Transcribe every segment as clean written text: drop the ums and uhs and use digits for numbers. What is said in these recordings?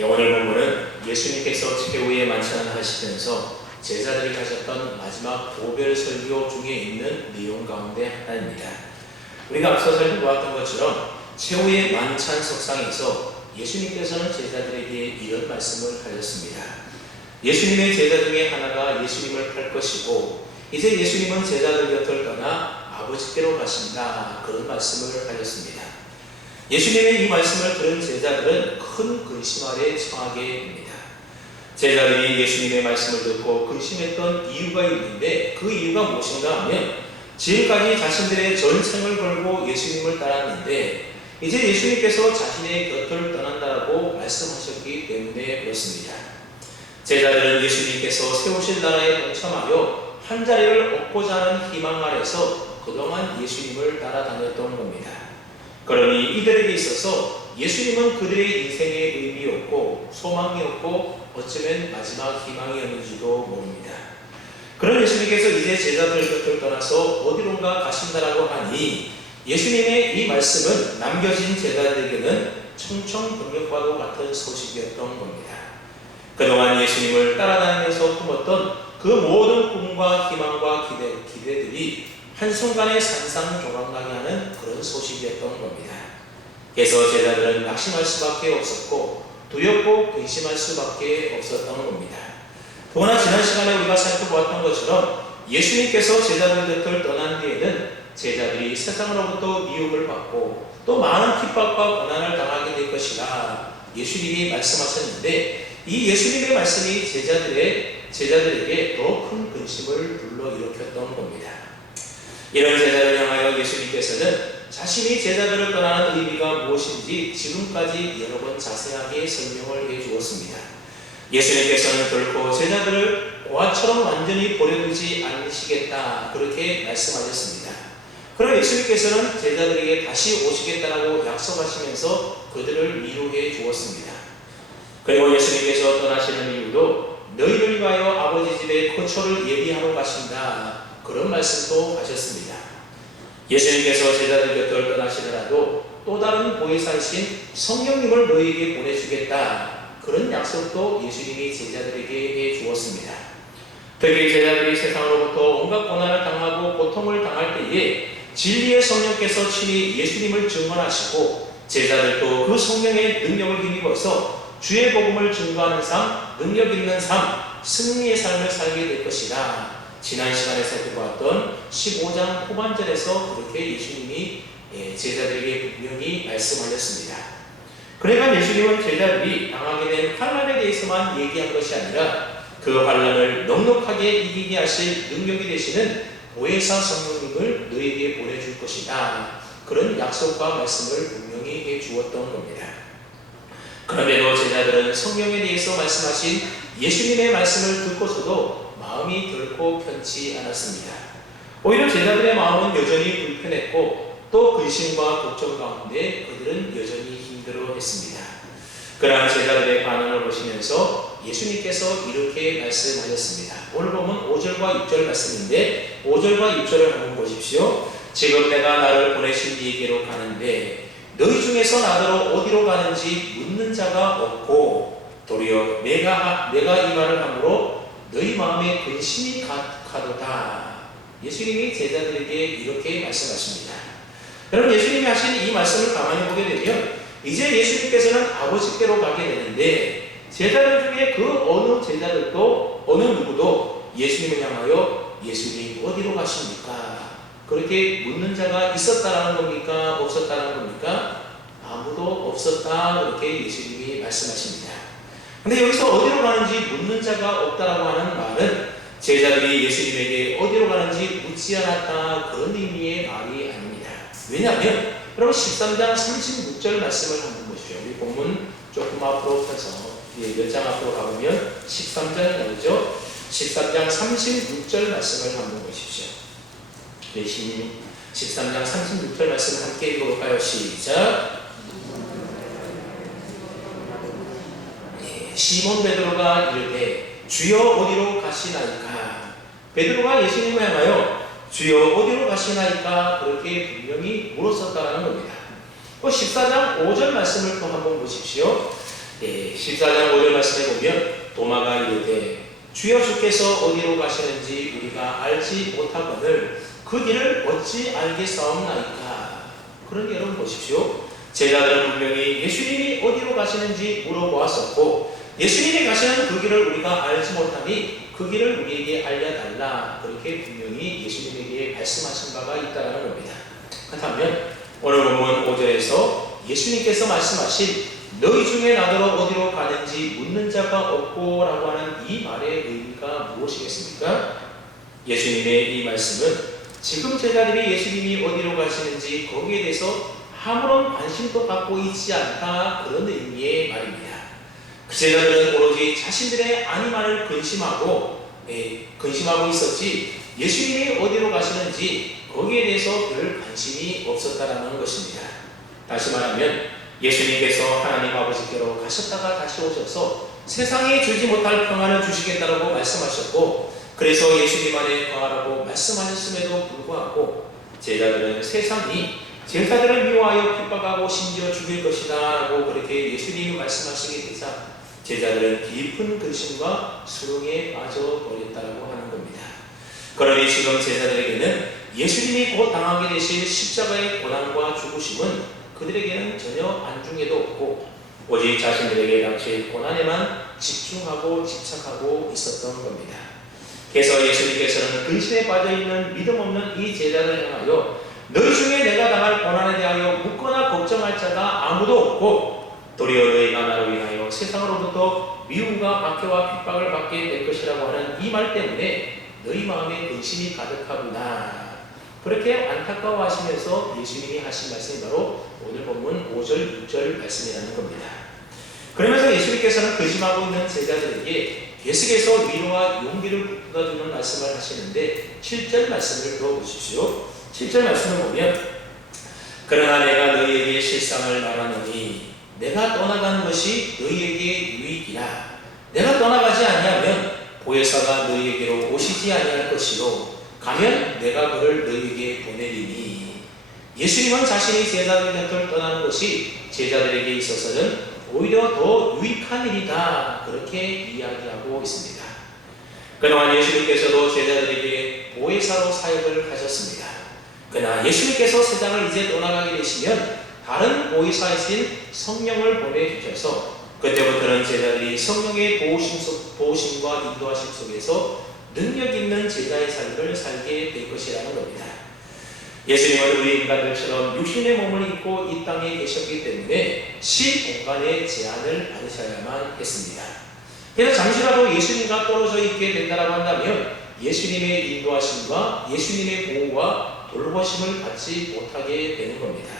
오늘 본문은 예수님께서 최후의 만찬을 하시면서 제자들이 하셨던 마지막 도별 설교 중에 있는 내용 가운데 하나입니다. 우리가 앞서 살펴보았던 것처럼 최후의 만찬 석상에서 예수님께서는 제자들에게 이런 말씀을 하셨습니다. 예수님의 제자 중에 하나가 예수님을 팔 것이고 이제 예수님은 제자들 곁을 떠나 아버지께로 가신다, 그런 말씀을 하셨습니다. 예수님의 이 말씀을 들은 제자들은 큰 근심 아래 처하게 됩니다. 제자들이 예수님의 말씀을 듣고 근심했던 이유가 있는데 그 이유가 무엇인가 하면 지금까지 자신들의 전생을 걸고 예수님을 따랐는데 이제 예수님께서 자신의 곁을 떠난다라고 말씀하셨기 때문에 그렇습니다. 제자들은 예수님께서 세우실 나라에 동참하여 한 자리를 얻고자 하는 희망 아래서 그동안 예수님을 따라다녔던 겁니다. 그러니 이들에게 있어서 예수님은 그들의 인생의 의미였고 소망이었고 어쩌면 마지막 희망이었는지도 모릅니다. 그런 예수님께서 이제 제자들 곁을 떠나서 어디론가 가신다라고 하니 예수님의 이 말씀은 남겨진 제자들에게는 청천벽력과도 같은 소식이었던 겁니다. 그동안 예수님을 따라다니면서 품었던 그 모든 꿈과 희망과 기대들이 한순간에 산산조각나게 하는 그런 소식이었던 겁니다. 그래서 제자들은 낙심할 수밖에 없었고 두렵고 근심할 수밖에 없었던 겁니다. 더구나 지난 시간에 우리가 살펴보았던 것처럼 예수님께서 제자들 곁을 떠난 뒤에는 제자들이 세상으로부터 미움을 받고 또 많은 핍박과 고난을 당하게 될 것이라 예수님이 말씀하셨는데 이 예수님의 말씀이 제자들에게 더 큰 근심을 불러일으켰던 겁니다. 이런 제자를 향하여 예수님께서는 자신이 제자들을 떠나는 의미가 무엇인지 지금까지 여러 번 자세하게 설명을 해 주었습니다. 예수님께서는 결코 제자들을 고아처럼 완전히 버려두지 않으시겠다, 그렇게 말씀하셨습니다. 그럼 예수님께서는 제자들에게 다시 오시겠다라고 약속하시면서 그들을 위로해 주었습니다. 그리고 예수님께서 떠나시는 이유도 너희를 위하여 아버지 집에 거처를 예비하러 가신다, 그런 말씀도 하셨습니다. 예수님께서 제자들 곁을 떠나시더라도 또 다른 보혜사이신 성령님을 너희에게 보내주겠다, 그런 약속도 예수님이 제자들에게 해 주었습니다. 특히 제자들이 세상으로부터 온갖 고난을 당하고 고통을 당할 때에 진리의 성령께서 친히 예수님을 증언하시고 제자들도 그 성령의 능력을 힘입어서 주의 복음을 증거하는 삶, 능력 있는 삶, 승리의 삶을 살게 될 것이다, 지난 시간에 살펴보았던 15장 후반절에서 그렇게 예수님이 제자들에게 분명히 말씀하셨습니다. 그러니까 예수님은 제자들이 당하게 된 환난에 대해서만 얘기한 것이 아니라 그 환난을 넉넉하게 이기게 하실 능력이 되시는 보혜사 성령님을 너희에게 보내줄 것이다, 그런 약속과 말씀을 분명히 해 주었던 겁니다. 그런데도 제자들은 성령에 대해서 말씀하신 예수님의 말씀을 듣고서도 마음이 결코 편치 않았습니다. 오히려 제자들의 마음은 여전히 불편했고 또 근심과 걱정 가운데 그들은 여전히 힘들어했습니다. 그러한 제자들의 반응을 보시면서 예수님께서 이렇게 말씀하셨습니다. 오늘 보면 5절과 6절 말씀인데 5절과 6절을 한번 보십시오. 지금 내가 나를 보내신 이에게로 가는데 너희 중에서 나더러 어디로 가는지 묻는 자가 없고 도리어 내가 이 말을 함으로 너희 마음에 근심이 가득하도다. 예수님이 제자들에게 이렇게 말씀하십니다. 여러분, 예수님이 하신 이 말씀을 가만히 보게 되면 이제 예수님께서는 아버지께로 가게 되는데 제자들 중에 그 어느 제자들도 어느 누구도 예수님을 향하여 예수님 어디로 가십니까? 그렇게 묻는 자가 있었다라는 겁니까? 없었다라는 겁니까? 아무도 없었다, 그렇게 예수님이 말씀하십니다. 근데 여기서 어디로 가는지 묻는 자가 없다라고 하는 말은 제자들이 예수님에게 어디로 가는지 묻지 않았다, 그런 의미의 말이 아닙니다. 왜냐하면 여러분 13장 36절 말씀을 한번 보십시오. 우리 본문 조금 앞으로 펴서 몇 장 앞으로 가보면 13장이 나오죠. 13장 36절 말씀을 한번 보십시오. 대신 13장 36절 말씀 함께 읽어볼까요? 시작. 시몬 베드로가 이르되 주여 어디로 가시나이까? 베드로가 예수님을 향하여 주여 어디로 가시나이까? 그렇게 분명히 물었었다는 겁니다. 또 14장 5절 말씀을 또 한번 보십시오. 14장 5절 말씀에 보면 도마가 이르되 주여 주께서 어디로 가시는지 우리가 알지 못하거늘 그 길을 어찌 알겠사옵나이까. 그런데 여러분 보십시오. 제자들은 분명히 예수님이 어디로 가시는지 물어보았었고 예수님이 가시는 그 길을 우리가 알지 못하니 그 길을 우리에게 알려달라. 그렇게 분명히 예수님에게 말씀하신 바가 있다는 겁니다. 그렇다면 오늘 본문 5절에서 예수님께서 말씀하신 너희 중에 나더러 어디로 가는지 묻는 자가 없고 라고 하는 이 말의 의미가 무엇이겠습니까? 예수님의 이 말씀은 지금 제자들이 예수님이 어디로 가시는지 거기에 대해서 아무런 관심도 갖고 있지 않다, 그런 의미의 말입니다. 그 제자들은 오로지 자신들의 안위만을 근심하고 있었지 예수님이 어디로 가시는지 거기에 대해서 별 관심이 없었다라는 것입니다. 다시 말하면 예수님께서 하나님 아버지께로 가셨다가 다시 오셔서 세상에 주지 못할 평안을 주시겠다라고 말씀하셨고 그래서 예수님 안에 거하라고 말씀하셨음에도 불구하고 제자들은 세상이 제자들을 미워하여 핍박하고 심지어 죽일 것이다 라고 그렇게 예수님이 말씀하시게 되자 제자들은 깊은 근심과 수렁에 빠져버렸다고 하는 겁니다. 그러니 지금 제자들에게는 예수님이 곧 당하게 되실 십자가의 고난과 죽으심은 그들에게는 전혀 안중에도 없고 오직 자신들에게 닥칠 고난에만 집중하고 집착하고 있었던 겁니다. 그래서 예수님께서는 근심에 빠져있는 믿음 없는 이 제자들을 향하여 너희 중에 내가 당할 고난에 대하여 묻거나 걱정할 자가 아무도 없고 도리어 너희가 나로 인하여 세상으로부터 미움과 박해와 핍박을 받게 될 것이라고 하는 이 말 때문에 너희 마음에 근심이 가득하구나. 그렇게 안타까워하시면서 예수님이 하신 말씀이 바로 오늘 본문 5절, 6절 말씀이라는 겁니다. 그러면서 예수님께서는 근심하고 있는 제자들에게 계속해서 위로와 용기를 북돋아주는 말씀을 하시는데 7절 말씀을 들어보십시오. 7절 말씀을 보면 그러나 내가 너희에게 실상을 말하노니 내가 떠나가는 것이 너희에게 유익이라. 내가 떠나가지 아니하면 보혜사가 너희에게로 오시지 아니할 것이요 가면 내가 그를 너희에게 보내리니. 예수님은 자신이 제자들 곁을 떠나는 것이 제자들에게 있어서는 오히려 더 유익한 일이다, 그렇게 이야기하고 있습니다. 그동안 예수님께서도 제자들에게 보혜사로 사역을 하셨습니다. 그러나 예수님께서 세상을 이제 떠나가게 되시면 다른 보혜사이신 성령을 보내주셔서 그때부터는 제자들이 성령의 보호심과 인도하심 속에서 능력 있는 제자의 삶을 살게 될 것이라는 겁니다. 예수님은 우리 인간들처럼 육신의 몸을 입고 이 땅에 계셨기 때문에 시공간의 제한을 받으셔야만 했습니다. 그래서 잠시라도 예수님과 떨어져 있게 된다고 한다면 예수님의 인도하심과 예수님의 보호와 돌보심을 받지 못하게 되는 겁니다.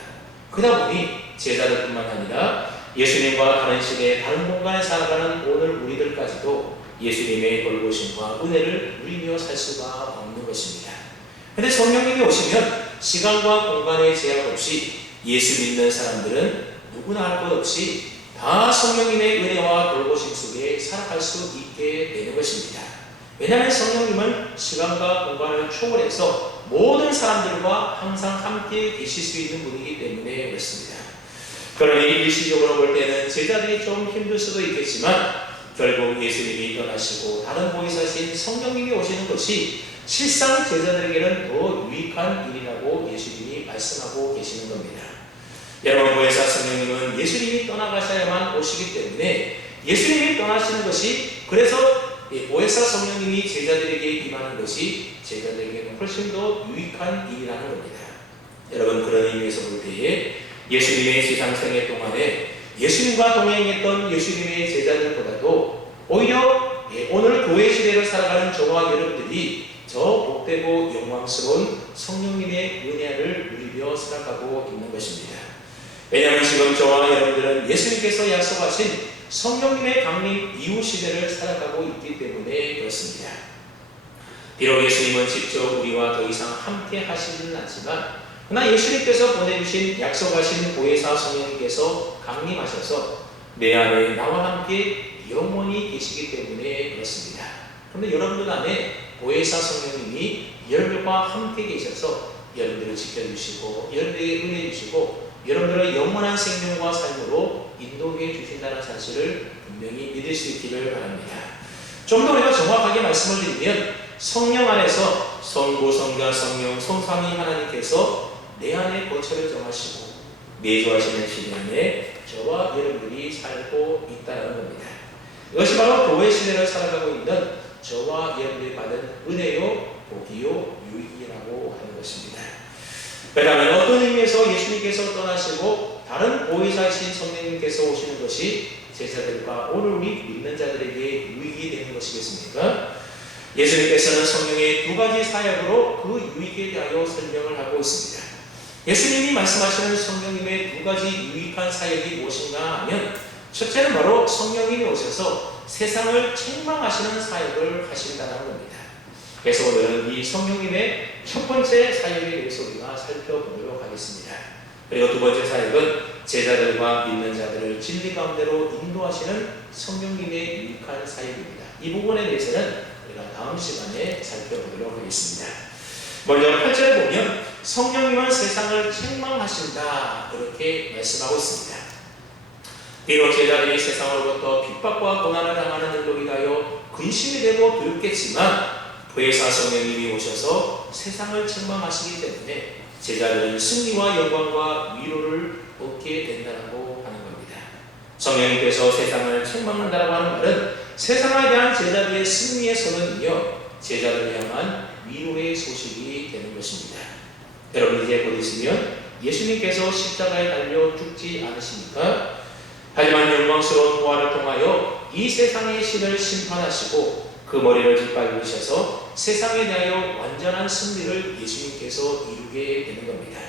그러다 보니 제자들뿐만 아니라 예수님과 다른 시대의 다른 공간에 살아가는 오늘 우리들까지도 예수님의 돌보심과 은혜를 누리며 살 수가 없는 것입니다. 그런데 성령님이 오시면 시간과 공간의 제약 없이 예수 믿는 사람들은 누구나 할 것 없이 다 성령님의 은혜와 돌보심 속에 살아갈 수 있게 되는 것입니다. 왜냐하면 성령님은 시간과 공간을 초월해서 모든 사람들과 항상 함께 계실 수 있는 분이기 때문에 그렇습니다. 그러니 일시적으로 볼 때는 제자들이 좀 힘들 수도 있겠지만 결국 예수님이 떠나시고 다른 보혜사신 성령님이 오시는 것이 실상 제자들에게는 더 유익한 일이라고 예수님이 말씀하고 계시는 겁니다. 여러분, 보혜사 성령님은 예수님이 떠나가셔야만 오시기 때문에 예수님이 떠나시는 것이, 그래서 보혜사 성령님이 제자들에게 임하는 것이 제자들에게는 훨씬 더 유익한 일이라는 겁니다. 여러분, 그런 의미에서 볼 때에 예수님의 세상생애 동안에 예수님과 동행했던 예수님의 제자들보다도 오히려 오늘 교회 시대를 살아가는 저와 여러분들이 저 복되고 영광스러운 성령님의 은혜를 누리며 살아가고 있는 것입니다. 왜냐하면 지금 저와 여러분들은 예수님께서 약속하신 성령님의 강림 이후 시대를 살아가고 있기 때문에 그렇습니다. 비록 예수님은 직접 우리와 더 이상 함께 하시지는 않지만 그러나 예수님께서 보내주신 약속하신 보혜사 성령님께서 강림하셔서 내 안에 나와 함께 영원히 계시기 때문에 그렇습니다. 그런데 여러분들 안에 보혜사 성령님이 여러분과 함께 계셔서 여러분들을 지켜주시고 여러분들에게 은혜 주시고 여러분들의 영원한 생명과 삶으로 인도해 주신다는 사실을 분명히 믿을 수 있기를 바랍니다. 좀 더 우리가 정확하게 말씀을 드리면 성령 안에서 성부, 성자, 성령, 성삼위 하나님께서 내 안에 거처를 정하시고 내주하시는 시대 안에 저와 여러분들이 살고 있다는 겁니다. 이것이 바로 교회 시대를 살아가고 있는 저와 여러분들이 받은 은혜요, 복이요, 유익이라고 하는 것입니다. 그러면 어떤 의미에서 예수님께서 떠나시고 다른 보혜사이신 성령님께서 오시는 것이 제자들과 오늘 우리 믿는 자들에게 유익이 되는 것이겠습니까? 예수님께서는 성령의 두 가지 사역으로 그 유익에 대하여 설명을 하고 있습니다. 예수님이 말씀하시는 성령님의 두 가지 유익한 사역이 무엇인가 하면 첫째는 바로 성령님이 오셔서 세상을 책망하시는 사역을 하신다는 겁니다. 그래서 오늘은 이 성령님의 첫 번째 사역에 대해서 우리가 살펴보도록 하겠습니다. 그리고 두 번째 사역은 제자들과 믿는 자들을 진리 가운데로 인도하시는 성령님의 유익한 사역입니다. 이 부분에 대해서는 우리가 다음 시간에 살펴보도록 하겠습니다. 먼저 8절에 보면 성령님은 세상을 책망하신다 그렇게 말씀하고 있습니다. 비록 제자들이 세상으로부터 핍박과 고난을 당하는 일로 인하여 근심이 되고 두렵겠지만 보혜사 성령님이 오셔서 세상을 책망하시기 때문에 제자들은 승리와 영광과 위로를 얻게 된다고 하는 겁니다. 성령님께서 세상을 책망한다고 하는 말은 세상에 대한 제자들의 승리의 선언이며 제자들을 향한 위로의 소식이 되는 것입니다. 여러분 이제 곧 있으면 예수님께서 십자가에 달려 죽지 않으십니까? 하지만 영광스러운 부활을 통하여 이 세상의 신을 심판하시고 그 머리를 짓밟으셔서 세상에 대하여 완전한 승리를 예수님께서 이루게 되는 겁니다.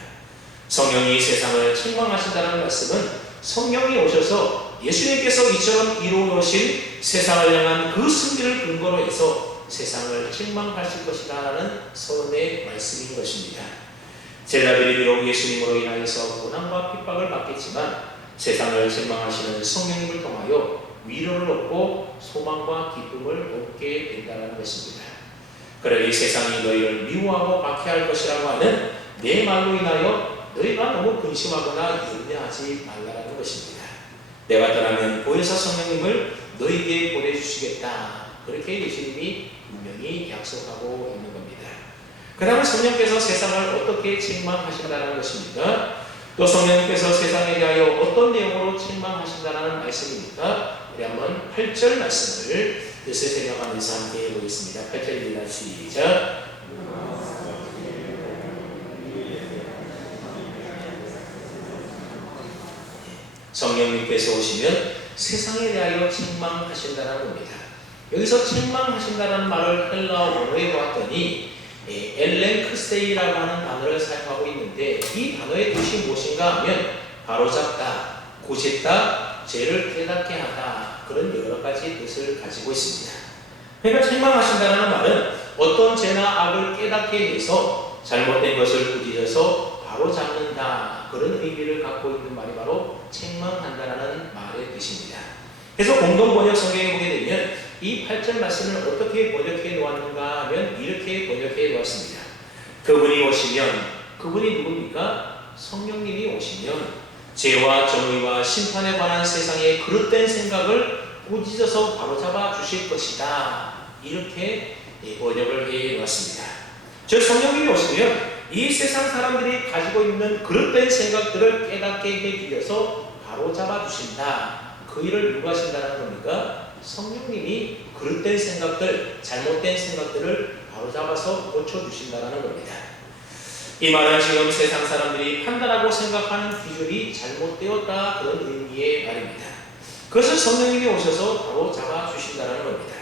성령이 세상을 책망하신다는 말씀은 성령이 오셔서 예수님께서 이처럼 이루어오신 세상을 향한 그 승리를 근거로 해서 세상을 책망하실 것이라는 선언의 말씀인 것입니다. 제자들이 비록 예수님으로 인하여서 고난과 핍박을 받겠지만 세상을 책망하시는 성령님을 통하여 위로를 얻고 소망과 기쁨을 얻게 된다는 것입니다. 그러니 세상이 너희를 미워하고 박해할 것이라고 하는 내 말로 인하여 너희가 너무 근심하거나 염려하지 말라는 것입니다. 내가 떠나면 보혜사 성령님을 너희에게 보내주시겠다. 그렇게 예수님이 분명히 약속하고 있는 겁니다. 그 다음에 성령께서 세상을 어떻게 책망하신다는 것입니까? 또 성령님께서 세상에 대하여 어떤 내용으로 책망하신다는 말씀입니까? 우리 한번 8절 말씀을 뜻을 새겨가면서 함께 해보겠습니다. 8절입니다. 시작. 성령님께서 오시면 세상에 대하여 책망하신다는 겁니다. 여기서 책망하신다는 말을 헬라어 원어에 보았더니 엘렌크세이라고 하는 단어를 사용하고 있는데 이 단어의 뜻이 무엇인가 하면 바로잡다, 고쳤다, 죄를 깨닫게 하다 그런 여러 가지 뜻을 가지고 있습니다. 그러니까 책망하신다는 말은 어떤 죄나 악을 깨닫게 해서 잘못된 것을 꾸짖어서 바로잡는다 그런 의미를 갖고 있는 말이 바로 책망한다는 말의 뜻입니다. 그래서 공동번역 성경에 보게 되면 이 8절 말씀을 어떻게 번역해 놓았는가 하면 이렇게 번역해 놓았습니다. 그분이 오시면, 그분이 누굽니까? 성령님이 오시면 죄와 정의와 심판에 관한 세상의 그릇된 생각을 꾸짖어서 바로잡아 주실 것이다. 이렇게 번역을 해 놓았습니다. 즉 성령님이 오시면 이 세상 사람들이 가지고 있는 그릇된 생각들을 깨닫게 해 주셔서 바로잡아 주신다. 그 일을 누가 하신다는 겁니까? 성령님이 그릇된 생각들, 잘못된 생각들을 바로잡아서 고쳐주신다는 겁니다. 이 말은 지금 세상 사람들이 판단하고 생각하는 기준이 잘못되었다 그런 의미의 말입니다. 그것을 성령님이 오셔서 바로잡아 주신다는 겁니다.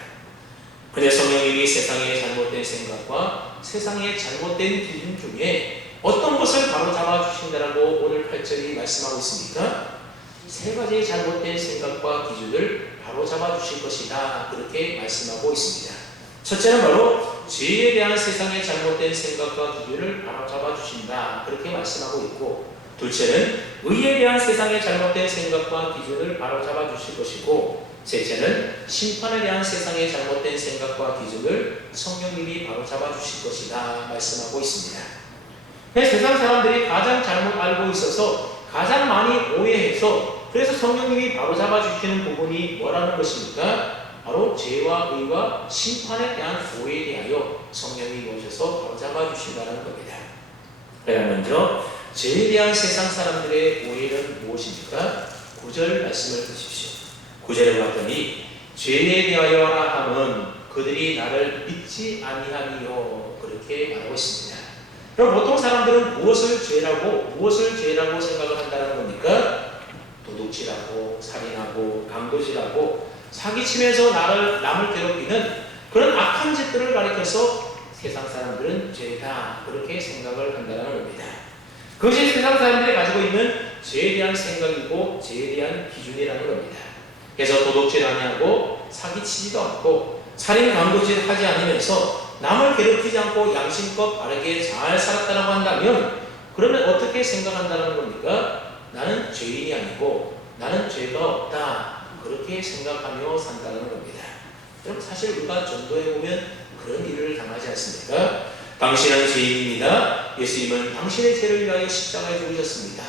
그런데 성령님이 세상의 잘못된 생각과 세상의 잘못된 기준 중에 어떤 것을 바로잡아 주신다라고 오늘 8절이 말씀하고 있습니까? 세 가지 잘못된 생각과 기준을 바로잡아 주실 것이다 그렇게 말씀하고 있습니다. 첫째는 바로 죄에 대한 세상의 잘못된 생각과 기준을 바로잡아 주신다 그렇게 말씀하고 있고, 둘째는 의에 대한 세상의 잘못된 생각과 기준을 바로잡아 주실 것이고, 셋째는 심판에 대한 세상의 잘못된 생각과 기준을 성령님이 바로잡아 주실 것이다 말씀하고 있습니다. 세상 사람들이 가장 잘못 알고 있어서 가장 많이 오해해서 그래서 성령님이 바로 잡아주시는 부분이 뭐라는 것입니까? 바로 죄와 의와 심판에 대한 오해에 대하여 성령이 오셔서 바로 잡아주신다는 겁니다. 그럼 먼저 죄에 대한 세상 사람들의 오해는 무엇입니까? 9절 말씀을 보십시오. 9절에 봤더니 죄에 대하여라 함은 그들이 나를 믿지 아니하니요, 그렇게 말하고 있습니다. 그럼 보통 사람들은 무엇을 죄라고 생각을 한다는 겁니까? 도둑질하고 살인하고 강도질하고 사기치면서 남을 괴롭히는 그런 악한 짓들을 가리켜서 세상 사람들은 죄다, 그렇게 생각을 한다는 겁니다. 그것이 세상 사람들이 가지고 있는 죄에 대한 생각이고 죄에 대한 기준이라는 겁니다. 그래서 도둑질 아니하고 사기치지도 않고 살인 강도질 하지 않으면서 남을 괴롭히지 않고 양심껏 바르게 잘 살았다고 한다면, 그러면 어떻게 생각한다는 겁니까? 나는 죄인이 아니고 나는 죄가 없다, 그렇게 생각하며 산다는 겁니다. 그럼 사실 우리가 전도해 보면 그런 일을 당하지 않습니까? 당신은 죄인입니다. 예수님은 당신의 죄를 위하여 십자가에 죽으셨습니다.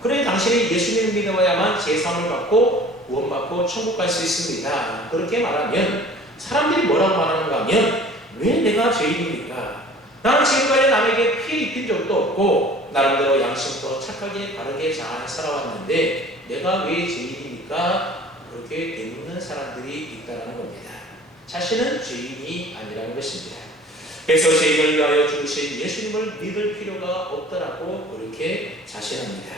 그래 당신이 예수님을 믿어야만 제사함을 받고 구원받고 천국 갈 수 있습니다. 그렇게 말하면 사람들이 뭐라고 말하는가 하면, 왜 내가 죄인입니까? 나는 지금까지 남에게 피해 입힌 적도 없고 나름대로 양심껏 착하게 바르게 잘 살아왔는데 내가 왜 죄인입니까? 그렇게 되묻는 사람들이 있다는 겁니다. 자신은 죄인이 아니라는 것입니다. 그래서 죄인을 위하여 죽으신 예수님을 믿을 필요가 없다라고 그렇게 자신합니다.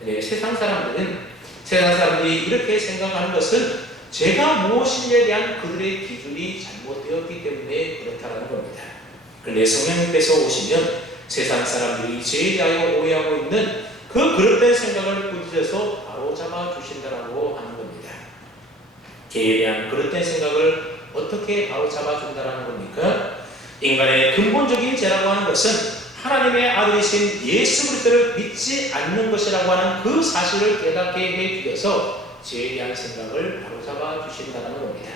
네, 세상 사람들이 이렇게 생각하는 것은 죄가 무엇인지에 대한 그들의 기준이 잘못되었기 때문에 그렇다는 겁니다. 그런데 성령님께서 오시면 세상 사람들이 죄에 대하여 오해하고 있는 그 그릇된 생각을 부딪혀서 바로 잡아 주신다라고 하는 겁니다. 죄에 대한 그릇된 생각을 어떻게 바로 잡아 준다라는 겁니까? 인간의 근본적인 죄라고 하는 것은 하나님의 아들이신 예수 그리스도를 믿지 않는 것이라고 하는 그 사실을 깨닫게 해 주셔서 죄에 대한 생각을 바로잡아 주신다는 겁니다.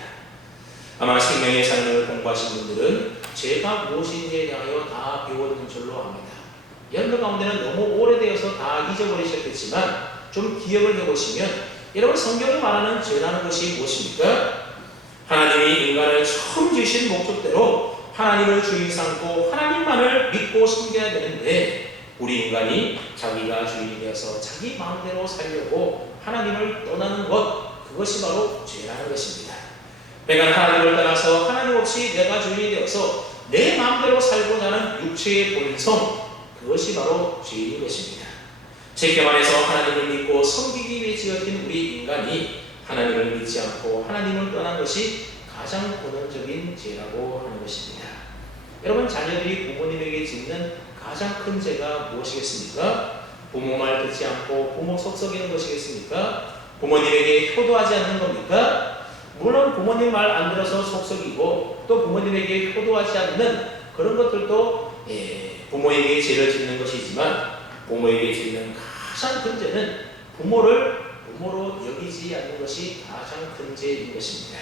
아마 생명의 삶을 공부하신 분들은 죄가 무엇인지에 대하여 다 배웠는 줄로 압니다. 여러분 가운데는 너무 오래되어서 다 잊어버리셨겠지만 좀 기억을 해보시면, 여러분 성경이 말하는 죄라는 것이 무엇입니까? 하나님이 인간을 처음 지으신 목적대로 하나님을 주인 삼고 하나님만을 믿고 섬겨야 되는데, 우리 인간이 자기가 주인이 되어서 자기 마음대로 살려고 하나님을 떠나는 것, 그것이 바로 죄라는 것입니다. 내가 하나님을 떠나서 하나님 없이 내가 주인이 되어서 내 마음대로 살고자 하는 육체의 본성, 그것이 바로 죄인 것입니다. 쉽게 말해서 하나님을 믿고 섬기기 위해 지어진 우리 인간이 하나님을 믿지 않고 하나님을 떠난 것이 가장 근원적인 죄라고 하는 것입니다. 여러분, 자녀들이 부모님에게 짓는 가장 큰 죄가 무엇이겠습니까? 부모 말 듣지 않고 부모 속썩이는 것이겠습니까? 부모님에게 효도하지 않는 겁니까? 물론 부모님 말 안 들어서 속썩이고 또 부모님에게 효도하지 않는 그런 것들도 부모에게 죄를 짓는 것이지만, 부모에게 짓는 가장 큰 죄는 부모를 부모로 여기지 않는 것이 가장 큰 죄인 것입니다.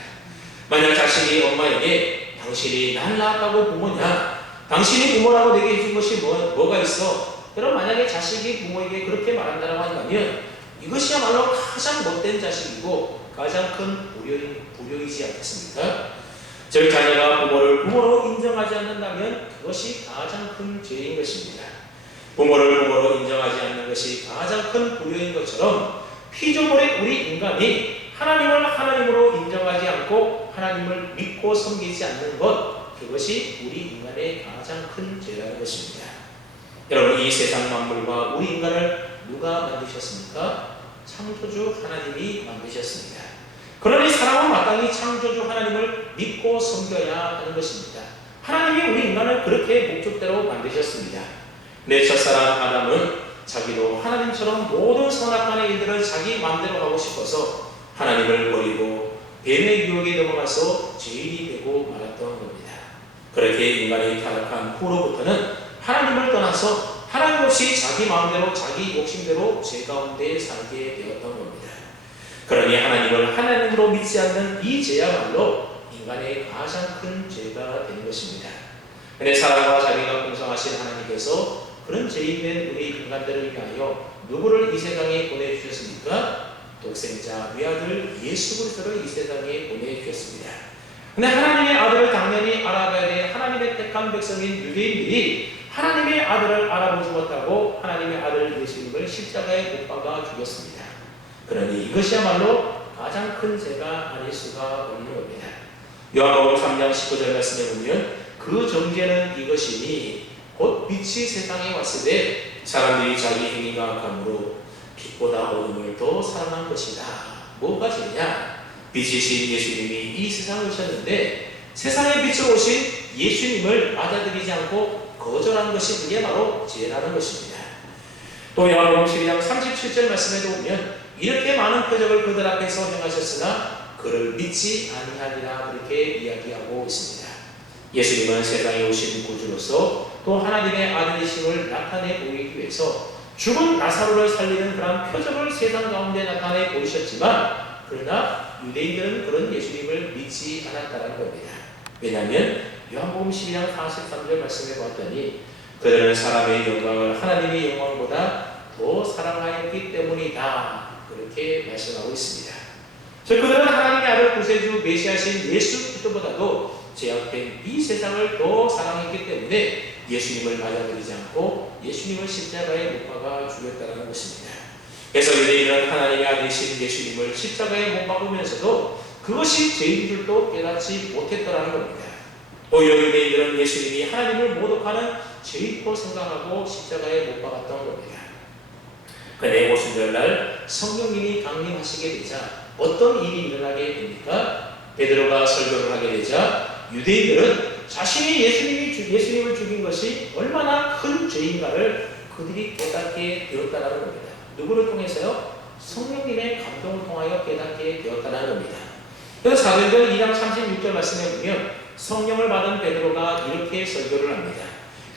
만약 자식이 엄마에게 당신이 날 낳았다고 부모냐, 당신이 부모라고 내게 해준 것이 뭐가 있어? 그럼 만약에 자식이 부모에게 그렇게 말한다고 한다면 이것이야말로 가장 못된 자식이고 가장 큰 불효이지 않겠습니까? 즉 자녀가 부모를 부모로 인정하지 않는다면 그것이 가장 큰 죄인 것입니다. 부모를 부모로 인정하지 않는 것이 가장 큰 불효인 것처럼, 피조물의 우리 인간이 하나님을 하나님으로 인정하지 않고 하나님을 믿고 섬기지 않는 것, 그것이 우리 인간의 가장 큰 죄라는 것입니다. 여러분, 이 세상 만물과 우리 인간을 누가 만드셨습니까? 창조주 하나님이 만드셨습니다. 그러니 사람은 마땅히 창조주 하나님을 믿고 섬겨야 하는 것입니다. 하나님이 우리 인간을 그렇게 목적대로 만드셨습니다. 내 첫사랑 아담은 자기도 하나님처럼 모든 선악간의 일들을 자기 마음대로 하고 싶어서 하나님을 버리고 뱀의 유혹에 넘어가서 죄인이 되고 말았던 겁니다. 그렇게 인간이 타락한 후로부터는 하나님을 떠나서 하나님 없이 자기 마음대로 자기 욕심대로 죄 가운데 살게 되었던 겁니다. 그러니 하나님을 하나님으로 믿지 않는 이 죄야말로 인간의 가장 큰 죄가 되는 것입니다. 그런데 사랑과 자비가 풍성하신 하나님께서 그런 죄인된 우리 인간들을 위하여 누구를 이 세상에 보내주셨습니까? 독생자 외아들 예수 그리스도를 이 세상에 보내주셨습니다. 근데 하나님의 아들을 당연히 알아봐야 돼. 하나님의 택한 백성인 유대인들이 하나님의 아들을 알아보지 못하고 하나님의 아들 예수님을 십자가에 못 박아 죽였습니다. 그러니 이것이야말로 가장 큰 죄가 아닐 수가 없는 겁니다. 요한복음 3장 19절 말씀에 보면 그 정죄는 이것이니 곧 빛이 세상에 왔을 때 사람들이 자기 행위가 악함으로 빛보다 어둠을 더 사랑한 것이다. 뭐가 죄냐? 빛이신 예수님이 이 세상에 오셨는데 세상에 빛을 오신 예수님을 받아들이지 않고 거절한 것이 그게 바로 죄라는 것입니다. 또 요한복음 12장 37절 말씀에도 보면 이렇게 많은 표적을 그들 앞에서 행하셨으나 그를 믿지 아니하리라 그렇게 이야기하고 있습니다. 예수님은 세상에 오신 구주로서 또 하나님의 아들이심을 나타내 보이기 위해서 죽은 나사로를 살리는 그런 표적을 세상 가운데 나타내 보이셨지만 그러나 유대인들은 그런 예수님을 믿지 않았다는 겁니다. 왜냐하면 요한복음 12장 43절 말씀에 보았더니 그들은 사람의 영광을 하나님의 영광보다 더 사랑하였기 때문이다 그렇게 말씀하고 있습니다. 즉 그들은 하나님의 아들 구세주 메시아신 예수 그리스도보다도 제약된 이 세상을 더 사랑했기 때문에 예수님을 맞아들이지 않고 예수님을 십자가에 못 박아 죽였다는 것입니다. 그래서 유대인은 하나님의 아들이신 예수님을 십자가에 못 박으면서도 그것이 죄인 줄도 깨닫지 못했다는 겁니다. 오히려 유대인들은 예수님이 하나님을 모독하는 죄인으로 생각하고 십자가에 못 박았던 겁니다. 그런데 오순절날 성령님이 강림하시게 되자 어떤 일이 일어나게 됩니까? 베드로가 설교를 하게 되자 유대인들은 자신이 예수님을 죽인 것이 얼마나 큰 죄인가를 그들이 깨닫게 되었다는 겁니다. 누구를 통해서요? 성령님의 감동을 통하여 깨닫게 되었다는 겁니다. 그래서 사도행전 2장 36절 말씀에 보면 성령을 받은 베드로가 이렇게 설교를 합니다.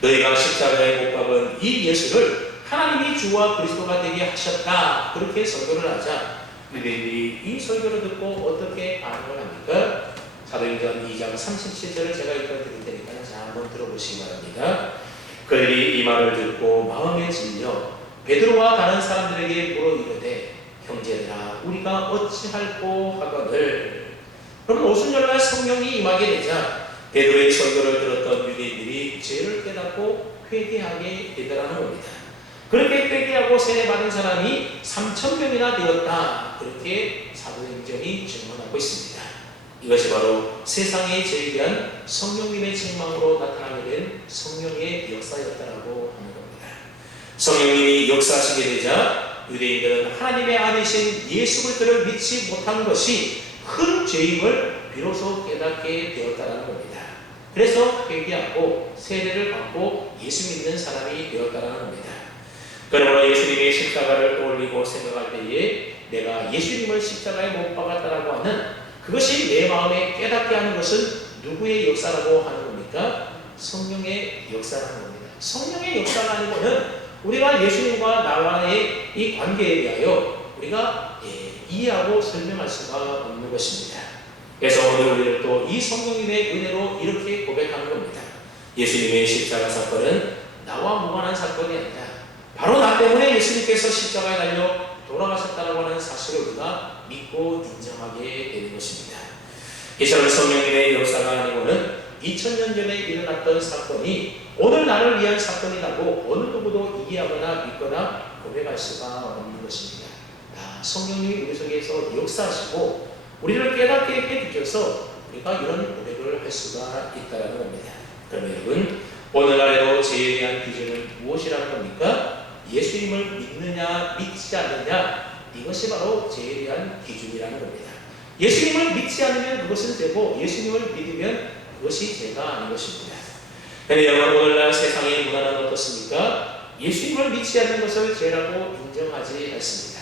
너희가 십자가에 못 박은 이 예수를 하나님이 주와 그리스도가 되게 하셨다. 그렇게 설교를 하자 유대인들이 이 설교를 듣고 어떻게 반응을 합니까? 사도행전 2장 37절을 제가 읽어드릴 테니까 자 한번 들어보시기 바랍니다. 그들이 이 말을 듣고 마음에 질려 베드로와 다른 사람들에게 물어 이르되 형제들아 우리가 어찌할꼬 하거늘. 그러면 오순절날 성령이 임하게 되자 베드로의 설교를 들었던 유대인들이 죄를 깨닫고 회개하게 되더라는 겁니다. 그렇게 회개하고 세례받은 사람이 3,000명이나 되었다. 그렇게 사도행전이 증언하고 있습니다. 이것이 바로 세상의 죄에 대한 성령님의 책망으로 나타나게 된 성령의 역사였다라고 하는 겁니다. 성령님이 역사하시게 되자 유대인들은 하나님의 아들이신 예수 그리스도를 믿지 못한 것이 큰 죄임을 비로소 깨닫게 되었다는 겁니다. 그래서 회개하고 세례를 받고 예수 믿는 사람이 되었다는 겁니다. 그러므로 예수님의 십자가를 떠올리고 생각할 때에 내가 예수님을 십자가에 못 박았다라고 하는 그것이 내 마음에 깨닫게 하는 것은 누구의 역사라고 하는 겁니까? 성령의 역사라는 겁니다. 성령의 역사가 아니고는 우리가 예수님과 나와의 이 관계에 대하여 우리가 이해하고 설명할 수가 없는 것입니다. 그래서 오늘 우리는 또 이 성령님의 은혜로 이렇게 고백하는 겁니다. 예수님의 십자가 사건은 나와 무관한 사건이 아니라 바로 나 때문에 예수님께서 십자가에 달려 돌아가셨다고 하는 사실을 우리가 믿고 인정하게 되는 것입니다. 이처럼 성령님의 역사가 아니고는 2000년 전에 일어났던 사건이 오늘 나를 위한 사건이라고 어느 누구도 이해하거나 믿거나 고백할 수가 없는 것입니다. 성령님이 우리 속에서 역사하시고 우리를 깨닫게 해주셔서 우리가 이런 고백을 할 수가 있다는 겁니다. 그러면 여러분 오늘날에도 죄에 대한 기준은 무엇이라는 겁니까? 예수님을 믿느냐 믿지 않느냐 이것이 바로 죄에 대한 기준이라는 겁니다. 예수님을 믿지 않으면 그것은 죄고 예수님을 믿으면 그것이 죄가 아닌 것입니다. 그런데 여러분 오늘날 세상의 문화는 어떻습니까? 예수님을 믿지 않는 것을 죄라고 인정하지 않습니다.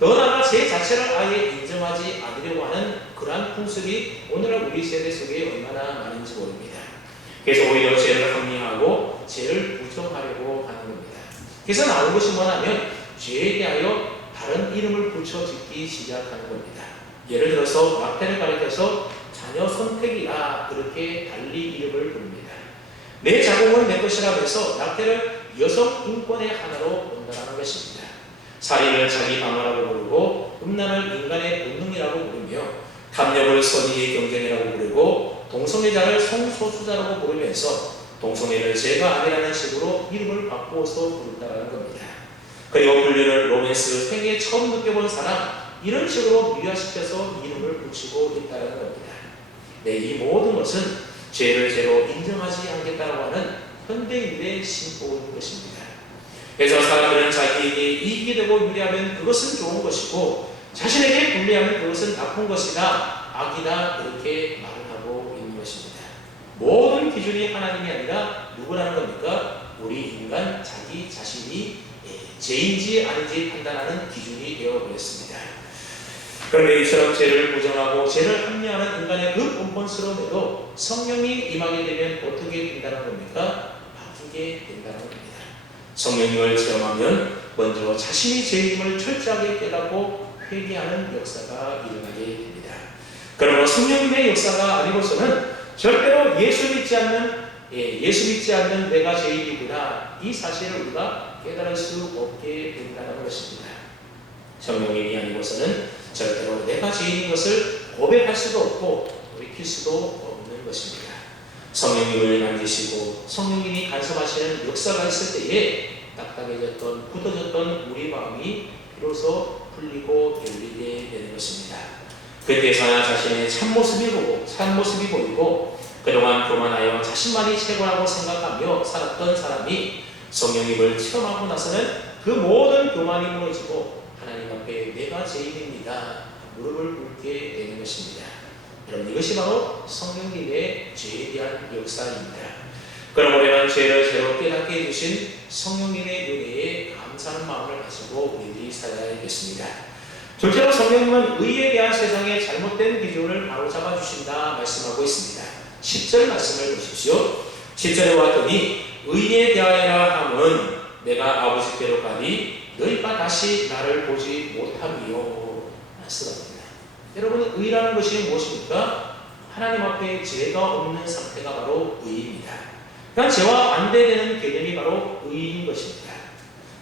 더 나아가 죄 자체를 아예 인정하지 않으려고 하는 그러한 풍습이 오늘날 우리 세대 속에 얼마나 많은지 모릅니다. 그래서 오히려 죄를 합리화하고 죄를 부정하려고 하는 겁니다. 그래서 나온 것이 뭐냐면 죄에 대하여 다른 이름을 붙여 짓기 시작하는 겁니다. 예를 들어서 낙태를 가리켜서 자녀 선택이라 그렇게 달리 이름을 부릅니다. 내 자궁은 내 것이라고 해서 낙태를 여성 인권의 하나로 본다는 것입니다. 살인을 자기 방어라고 부르고 음란을 인간의 본능이라고 부르며 탐욕을 선의의 경쟁이라고 부르고 동성애자를 성소수자라고 부르면서 동성애를 죄가 아니라는 식으로 이름을 바꾸어서 부른다는 겁니다. 그리고 분류를 로맨스, 생애 처음 느껴본 사람 이런 식으로 미화시켜서 이름을 붙이고 있다는 겁니다. 네, 이 모든 것은 죄를 죄로 인정하지 않겠다고 하는 현대인의 신보인 것입니다. 그래서 사람들은 자기에게 이익이 되고 유리하면 그것은 좋은 것이고 자신에게 불리하면 그것은 나쁜 것이다, 악이다 이렇게 말을 하고 있는 것입니다. 모든 기준이 하나님이 아니라 누구라는 겁니까? 우리 인간 자기 자신이 죄인지 아닌지 판단하는 기준이 되어버렸습니다. 그런데 이처럼 죄를 부정하고 죄를 합리화하는 인간의 그 본본스러움에도 성령이 임하게 되면 어떻게 된다는 겁니까? 바뀌게 된다는 겁니다. 성령님을 체험하면 먼저 자신이 죄임을 철저하게 깨닫고 회개하는 역사가 일어나게 됩니다. 그러나 성령님의 역사가 아니고서는 절대로 예수 믿지 않는 내가 죄인이구나 이 사실을 우리가 깨달을 수 없게 된다는 것입니다. 성령님이 아니고서는 절대로 내가 죄인인 것을 고백할 수도 없고 돌이킬 수도 없는 것입니다. 성령님을 만지시고 성령님이 간섭하시는 역사가 있을 때에 딱딱해졌던 굳어졌던 우리 마음이 비로소 풀리고 열리게 되는 것입니다. 그때서야 자신의 참모습이 보이고 그동안 교만하여 자신만이 최고라고 생각하며 살았던 사람이 성령님을 체험하고 나서는 그 모든 교만이 무너지고 하나님 앞에 내가 죄인입니다 무릎을 꿇게 되는 것입니다. 여러분, 이것이 바로 성령님의 죄에 대한 역사입니다. 그럼 우리는 죄를 죄로 깨닫게 해주신 성령님의 은혜에 감사하는 마음을 가지고 우리들이 살아야겠습니다. 둘째로 성령님은 의에 대한 세상의 잘못된 기준을 바로잡아 주신다 말씀하고 있습니다. 10절 말씀을 보십시오. 10절에 왔더니 의에 대하여라 함은 내가 아버지께로 가니 너희가 다시 나를 보지 못함이요 말씀합니다. 여러분, 의라는 것이 무엇입니까? 하나님 앞에 죄가 없는 상태가 바로 의입니다. 그러니까 죄와 반대되는 개념이 바로 의인 것입니다.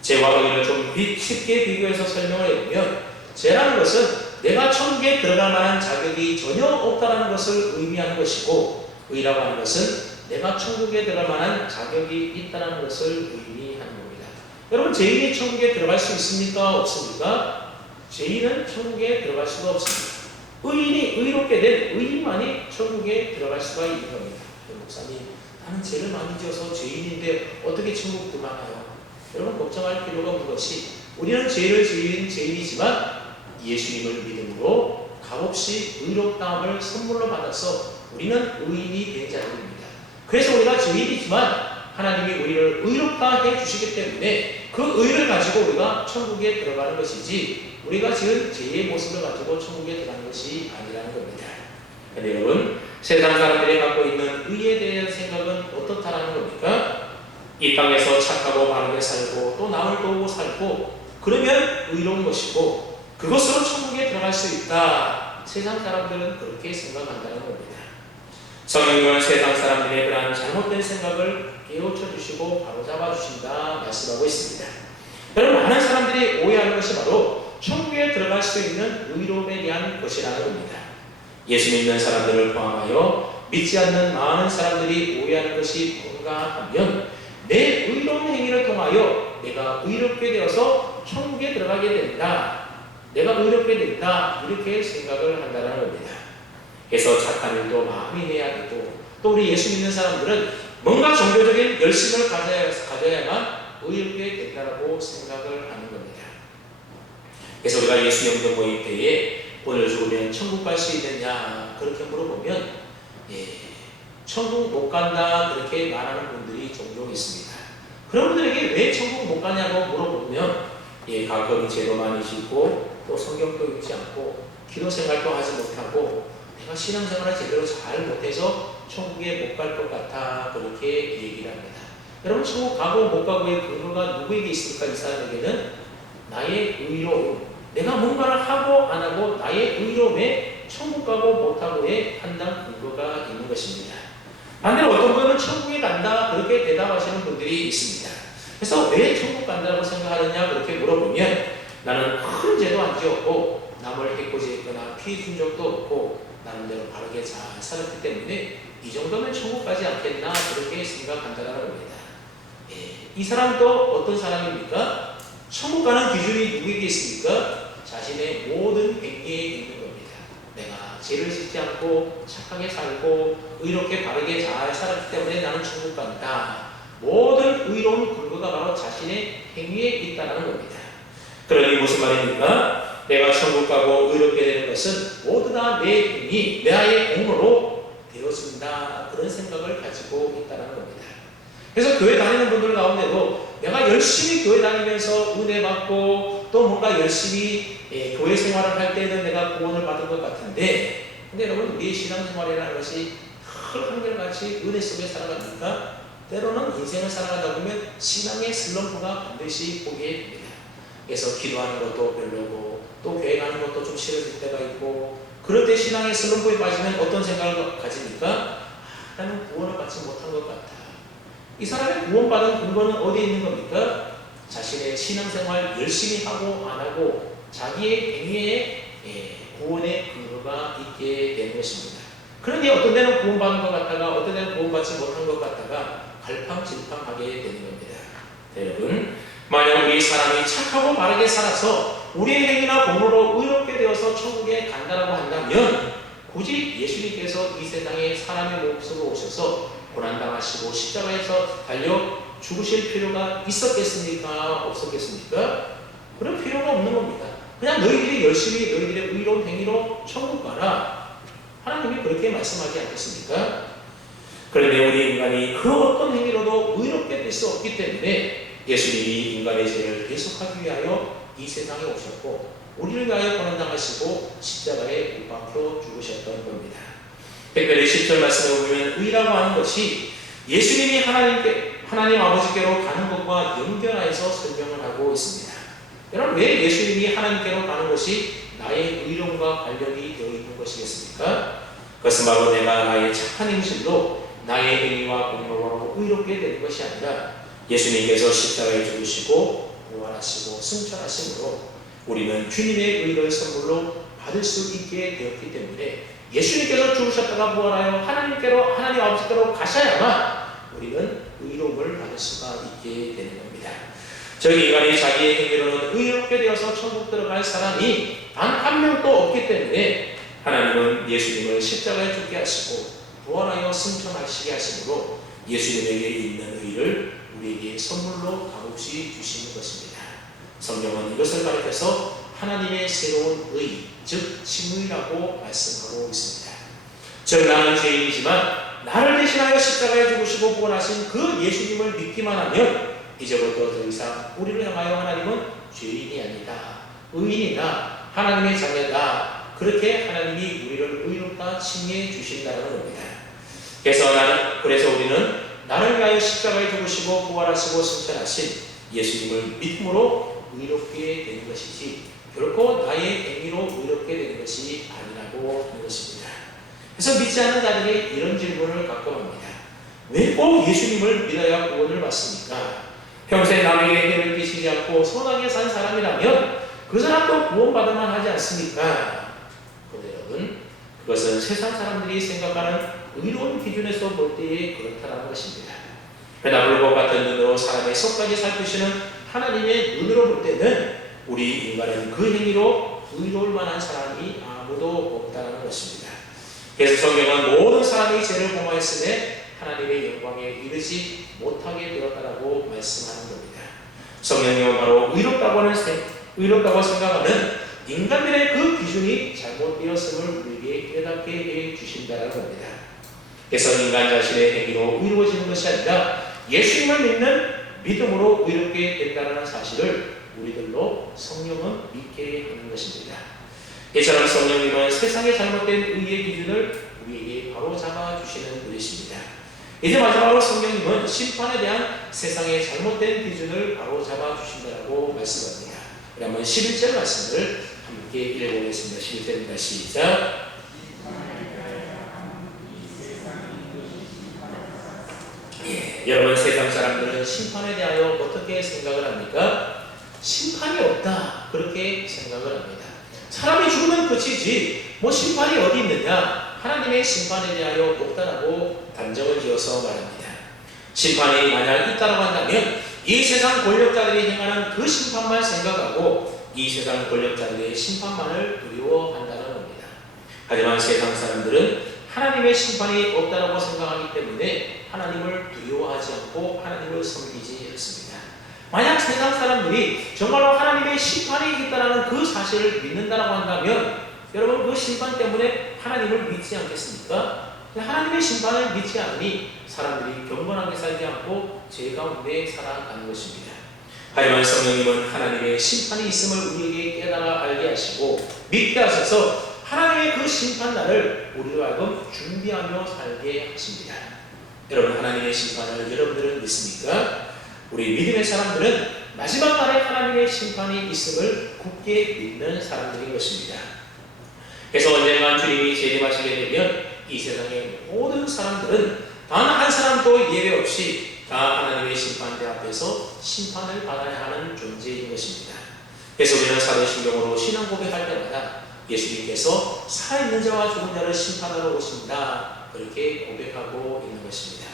죄와 의를 좀 쉽게 비교해서 설명을 해보면 죄라는 것은 내가 천국에 들어갈 만한 자격이 전혀 없다는 것을 의미하는 것이고 의라고 하는 것은 내가 천국에 들어갈 만한 자격이 있다는 것을 의미하는 겁니다. 여러분, 죄인이 천국에 들어갈 수 있습니까? 없습니까? 죄인은 천국에 들어갈 수가 없습니다. 의인이 의롭게 된 의인만이 천국에 들어갈 수가 있는 겁니다. 목사님, 나는 죄를 많이 지어서 죄인인데 어떻게 천국 들어가나요? 여러분, 걱정할 필요가 없는 것이 우리는 죄를 지은 죄인이지만 예수님을 믿음으로 값없이 의롭다함을 선물로 받아서 우리는 의인이 된 자들입니다. 그래서 우리가 죄인이지만 하나님이 우리를 의롭다 해주시기 때문에 그 의를 가지고 우리가 천국에 들어가는 것이지 우리가 지은 죄의 모습을 가지고 천국에 들어가는 것이 아니라는 겁니다. 그런데 여러분, 세상 사람들이 갖고 있는 의에 대한 생각은 어떻다라는 겁니까? 이 땅에서 착하고 바르게 살고 또 남을 도우고 살고 그러면 의로운 것이고 그것으로 천국에 들어갈 수 있다. 세상 사람들은 그렇게 생각한다는 겁니다. 성령님은 세상 사람들의 그러한 잘못된 생각을 깨우쳐 주시고 바로잡아 주신다 말씀하고 있습니다. 여러분, 많은 사람들이 오해하는 것이 바로 천국에 들어갈 수 있는 의로움에 대한 것이라는 겁니다. 예수 믿는 사람들을 포함하여 믿지 않는 많은 사람들이 오해하는 것이 뭔가 하면 내 의로운 행위를 통하여 내가 의롭게 되어서 천국에 들어가게 된다. 내가 의롭게 된다. 이렇게 생각을 한다는 겁니다. 그래서 착한 일도 많이 해야 되고 또 우리 예수 믿는 사람들은 뭔가 종교적인 열심을 가져야만 의롭게 된다고 생각을 하는 겁니다. 그래서 우리가 예수 영접 모임 때에 오늘 죽으면 천국 갈 수 있느냐 그렇게 물어보면 천국 못 간다 그렇게 말하는 분들이 종종 있습니다. 그런 분들에게 왜 천국 못 가냐고 물어보면 가끔 죄도 많이 짓고 또 성경도 읽지 않고 기도 생활도 하지 못하고 내가 신앙생활을 제대로 잘 못해서 천국에 못 갈 것 같아 그렇게 얘기를 합니다. 여러분, 천국 가고 못 가고의 근거가 누구에게 있을까? 이 사람에게는 나의 의로움, 내가 뭔가를 하고 안 하고 나의 의로움에 천국 가고 못 가고의 판단 근거가 있는 것입니다. 반대로 어떤 분은 천국에 간다 그렇게 대답하시는 분들이 있습니다. 그래서 왜 천국 간다고 생각하느냐 그렇게 물어보면 나는 큰 죄도 안 지었고 남을 해코지했거나 피해준 적도 없고 나름대로 바르게 잘 살았기 때문에 이 정도면 천국 가지 않겠나 그렇게 생각한다는 겁니다. 이 사람도 어떤 사람입니까? 천국 가는 기준이 누구에게 있습니까? 자신의 모든 행위에 있는 겁니다. 내가 죄를 짓지 않고 착하게 살고 의롭게 바르게 잘 살았기 때문에 나는 천국 간다. 모든 의로운 근거가 바로 자신의 행위에 있다는 겁니다. 그러니 무슨 말입니까? 내가 천국 가고 의롭게 되는 것은 모두 다 내 행위, 나의 공로로 되어진다. 그런 생각을 가지고 있다는 겁니다. 그래서 교회 다니는 분들 가운데도 내가 열심히 교회 다니면서 은혜 받고 또 뭔가 열심히 교회 생활을 할 때는 내가 구원을 받은 것 같은데, 근데 여러분 우리의 신앙생활이라는 것이 늘 한결같이 은혜 속에 살아갑니까? 때로는 인생을 살아가다 보면 신앙의 슬럼프가 반드시 오게 됩니다. 그래서 기도하는 것도 별로고 또 교회 가는 것도 좀 싫어질 때가 있고, 그럴 때 신앙의 슬럼프에 빠지면 어떤 생각을 가집니까? 나는 구원을 받지 못한 것 같아. 이 사람이 구원받은 근거는 어디에 있는 겁니까? 자신의 신앙생활 열심히 하고 안 하고 자기의 행위에 구원의 근거가 있게 되는 것입니다. 그러니 어떤 데는 구원받은 것 같다가 어떤 데는 구원받지 못한 것 같다가 갈팡질팡하게 되는 겁니다. 여러분, 만약 우리 사람이 착하고 바르게 살아서 우리의 행위나 공로로 의롭게 되어서 천국에 간다라고 한다면 굳이 예수님께서 이 세상에 사람의 모습으로 오셔서 고난당하시고 십자가에서 달려 죽으실 필요가 있었겠습니까? 없었겠습니까? 그런 필요가 없는 겁니다. 그냥 너희들이 열심히 너희들의 의로운 행위로 천국 가라. 하나님이 그렇게 말씀하지 않겠습니까? 그런데 우리 인간이 그 어떤 행위로도 의롭게 될 수 없기 때문에 예수님이 인간의 죄를 대속하기 위하여 이 세상에 오셨고 우리를 위하여 고난당하시고 십자가에 못 박혀 죽으셨던 겁니다. 특별히 10절 말씀에 보면 의라고 하는 것이 예수님이 하나님 아버지께로 가는 것과 연결해서 설명을 하고 있습니다. 여러분, 왜 예수님이 하나님께로 가는 것이 나의 의로움과 관련이 되어 있는 것이겠습니까? 그것은 바로 내가 나의 착한 행실로 나의 행위와 공로로 의롭게 되는 것이 아니라 예수님께서 십자가에 죽으시고 부활하시고 승천하심으로 우리는 주님의 의를 선물로 받을 수 있게 되었기 때문에 예수님께서 죽으셨다가 부활하여 하나님 아버지께로 가셔야만 우리는 의로움을 받을 수가 있게 되는 겁니다. 저희 인간이 자기의 행위로는 의롭게 되어서 천국 들어갈 사람이 단 한 명도 없기 때문에 하나님은 예수님을 십자가에 죽게 하시고 부활하여 승천하시게 하심으로 예수님에게 있는 의를 우리에게 선물로 값없이 주시는 것입니다. 성경은 이것을 가리켜서 하나님의 새로운 의, 즉 칭의라고 말씀하고 있습니다. 즉 나는 죄인이지만 나를 대신하여 십자가에 죽으시고 부활하신 그 예수님을 믿기만 하면 이제부터 더 이상 우리를 향하여 하나님은 죄인이 아니다, 의인이다, 하나님의 자녀다, 그렇게 하나님이 우리를 의롭다 칭해 주신다는 겁니다. 그래서 우리는 나를 위하여 십자가에 죽으시고 부활하시고 승천하신 예수님을 믿음으로 의롭게 되는 것이지 결코 나의 행위로 의롭게 되는 것이 아니라고 하는 것입니다. 그래서 믿지 않는 자들이 이런 질문을 가끔 합니다. 왜 꼭 예수님을 믿어야 구원을 받습니까? 평소에 남에게 해를 끼치지 않고 선하게 산 사람이라면 그 사람도 구원받을만 하지 않습니까? 그런데 여러분, 그것은 세상 사람들이 생각하는 의로운 기준에서 볼 때에 그렇다는 것입니다. 그러나 불법 같은 눈으로 사람의 속까지 살피시는 하나님의 눈으로 볼 때는 우리 인간은 그 행위로 의로울 만한 사람이 아무도 없다는 것입니다. 그래서 성경은 모든 사람이 죄를 범하였음에 하나님의 영광에 이르지 못하게 되었다라고 말씀하는 겁니다. 성령님은 바로 의롭다고 생각하는 인간들의 그 기준이 잘못되었음을 우리에게 깨닫게 해 주신다는 겁니다. 그래서 인간 자신의 행위로 의로워지는 것이 아니라 예수님을 믿는 믿음으로 의롭게 된다는 사실을 우리들로 성령은 믿게 하는 것입니다. 이처럼 성령님은 세상의 잘못된 의의 기준을 우리에게 바로 잡아주시는 분이십니다. 이제 마지막으로 성령님은 심판에 대한 세상의 잘못된 기준을 바로 잡아주신다고 말씀합니다. 우리 한번 11절 말씀을 함께 읽어보겠습니다. 11절입니다. 시작. 여러분, 세상 사람들은 심판에 대하여 어떻게 생각을 합니까? 심판이 없다, 그렇게 생각을 합니다. 사람이 죽으면 끝이지 뭐 심판이 어디 있느냐? 하나님의 심판에 대하여 없다라고 단정을 지어서 말합니다. 심판이 만약 있다라고 한다면 이 세상 권력자들이 행하는 그 심판만 생각하고 이 세상 권력자들의 심판만을 두려워한다는 겁니다. 하지만 세상 사람들은 하나님의 심판이 없다라고 생각하기 때문에 하나님을 두려워하지 않고 하나님을 섬기지 않습니다. 만약 세상 사람들이 정말로 하나님의 심판이 있다는 그 사실을 믿는다라고 한다면 여러분 그 심판 때문에 하나님을 믿지 않겠습니까? 하나님의 심판을 믿지 않으니 사람들이 경건하게 살지 않고 죄 가운데 살아가는 것입니다. 하지만 성령님은 하나님의 심판이 있음을 우리에게 깨달아 알게 하시고 믿게 하셔서 하나님의 그 심판날을 우리로 하여금 준비하며 살게 하십니다. 여러분 하나님의 심판을 여러분들은 믿습니까? 우리 믿음의 사람들은 마지막 날에 하나님의 심판이 있음을 굳게 믿는 사람들인 것입니다. 그래서 언젠가 주님이 재림하시게 되면 이 세상의 모든 사람들은 단 한 사람도 예외 없이 다 하나님의 심판대 앞에서 심판을 받아야 하는 존재인 것입니다. 그래서 우리는 사도신경으로 신앙 고백할 때마다 예수님께서 살아있는 자와 죽은 자를 심판하러 오신다 그렇게 고백하고 있는 것입니다.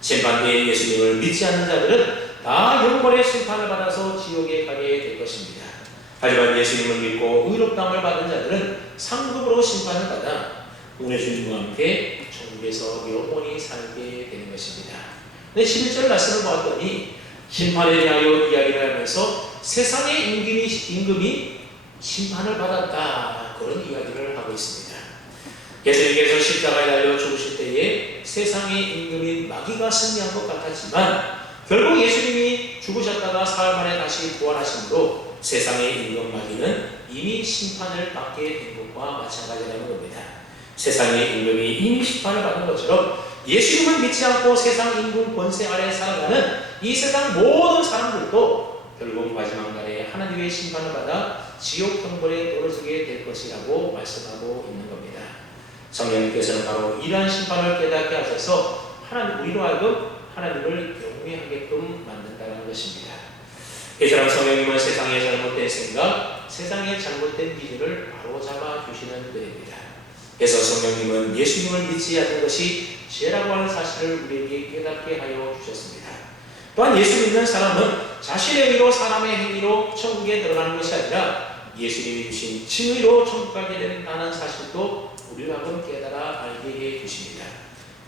심판대에 예수님을 믿지 않는 자들은 다 영원의 심판을 받아서 지옥에 가게 될 것입니다. 하지만 예수님을 믿고 의롭다함을 받은 자들은 상급으로 심판을 받아 오늘 주님과 함께 천국에서 영원히 살게 되는 것입니다. 근데 11절 말씀을 보았더니 심판에 대하여 이야기를 하면서 세상의 임금이 심판을 받았다 그런 이야기를 하고 있습니다. 예수님께서 십자가에 달려 죽으실 때에 세상의 임금인 마귀가 승리한 것 같았지만 결국 예수님이 죽으셨다가 사흘 만에 다시 부활하심으로 세상의 임금 마귀는 이미 심판을 받게 된 것과 마찬가지라는 겁니다. 세상의 임금이 이미 심판을 받은 것처럼 예수님을 믿지 않고 세상 임금 권세 아래 살아가는 이 세상 모든 사람들도 결국 마지막 날에 하나님의 심판을 받아 지옥 형벌에 떨어지게 될 것이라고 말씀하고 있는 겁니다. 성령님께서는 바로 이러한 심판을 깨닫게 하셔서 우리로 하여금 하나님을 경외하게끔 만든다는 것입니다. 이처럼 성령님은 세상의 잘못된 생각, 세상의 잘못된 기준을 바로잡아 주시는 분입니다. 그래서 성령님은 예수님을 믿지 않는 것이 죄라고 하는 사실을 우리에게 깨닫게 하여 주셨습니다. 또한 예수 믿는 사람은 자신의 의로 사람의 행위로 천국에 들어가는 것이 아니라 예수님이 주신 칭의로 천국 가게 된다는 사실도 우리를 하여금 깨달아 알게 해 주십니다.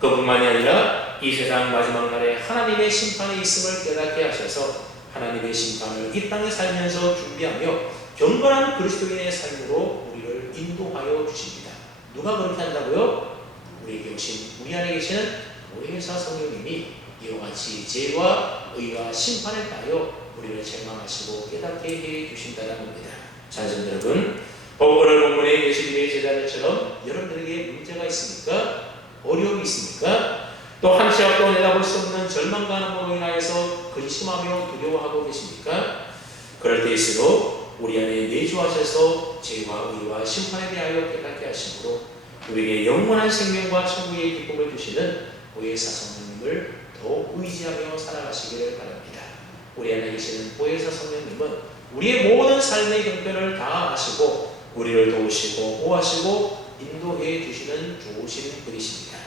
그뿐만이 아니라 이 세상 마지막 날에 하나님의 심판이 있음을 깨닫게 하셔서 하나님의 심판을 이 땅에 살면서 준비하며 경건한 그리스도인의 삶으로 우리를 인도하여 주십니다. 누가 그렇게 한다고요? 우리 안에 계시는 보혜사 성령님이 이와 같이 죄와 의와 심판에 따여 우리를 책망하시고 깨닫게 해 주신다는 겁니다. 자녀 여러분, 오늘 본문의 예수님의 제자들처럼 여러분들에게 문제가 있습니까? 어려움이 있습니까? 또 한 치 앞도 내다볼 수 없는 절망과 함으로 인하여서 근심하며 두려워하고 계십니까? 그럴 때일수록 우리 안에 내주하셔서 죄와 의와 심판에 대하여 깨닫게 하심으로 우리에게 영원한 생명과 천국의 기쁨을 주시는 보혜사 성령님을 더욱 의지하며 살아가시기를 바랍니다. 우리 안에 계시는 보혜사 성령님은 우리의 모든 삶의 형편을 다 아시고 우리를 도우시고 보호하시고 인도해 주시는 좋으신 분이십니다.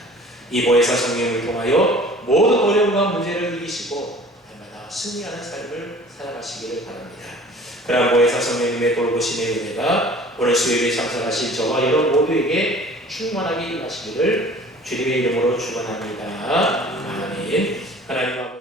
이 보혜사 성령을 통하여 모든 어려움과 문제를 이기시고 날마다 승리하는 삶을 살아가시기를 바랍니다. 그러한 보혜사 성령님의 돌보심의 은혜가 오늘 수요일에 참석하신 저와 여러분 모두에게 충만하게 임하시기를 주님의 이름으로 축원합니다. 아멘. 하나님 아버지